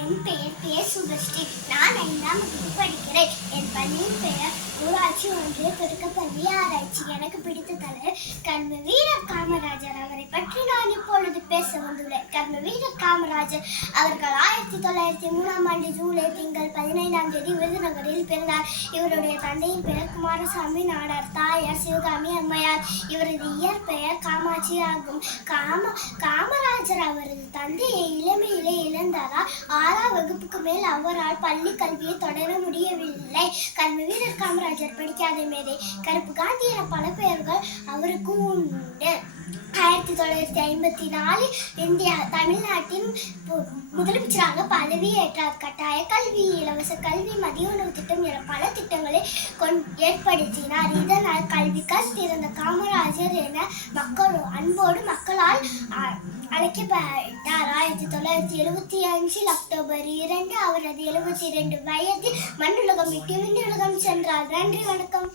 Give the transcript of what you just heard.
என் பெயர் சுபஸ்ரீ. நான் 5ஆம் வகுப்பு படிக்கிறேன். என் பள்ளியின் பெயர் ஊராட்சி ஒன்றிய தொடக்கப்பள்ளி ஆராய்ச்சி. எனக்கு பிடித்த தலைவர் கர்மவீரர் காமராஜர். அவரை பற்றி நான் இப்பொழுது பேச வந்துள்ளேன். கர்மவீரர் காமராஜர் அவர்கள் 1903ஆம் ஆண்டு ஜூலை திங்கள் 15ஆம் தேதி விருதுநகரில் பிறந்தார். இவருடைய தந்தையின் பெயர் குமாரசாமி நாடார், தாயார் சிவகாமி அம்மையார். இவரது இயற்பெயர் காமாட்சி ஆகும். காமராஜர் அவரது தந்தையை இளமையிலே இழந்தாரால் 6ஆம் வகுப்புக்கு மேல் அவரால் பள்ளி கல்வியை தொடர முடியவில்லை. கர்மவீரர் காமராஜர் படிக்காத மேதை. கருப்பு காந்தி என பல பெயர்கள் அவருக்கு உண்டு. 1954 இந்தியா தமிழ்நாட்டின் முதலமைச்சராக பதவியேற்றார். கட்டாய கல்வி, இலவச கல்வி, மதிய உணவு திட்டம் என பல திட்டங்களை ஏற்படுத்தினார். இதனால் கல்வி கற்றிருந்த காமராஜர் என அன்போடு மக்களால் அழைக்கப்பட்டார். 1975 அக்டோபர் 2 அவரது 72 வயதில் மண்ணுலகம் விட்டு விண்ணுலகம் சென்றார். நன்றி, வணக்கம்.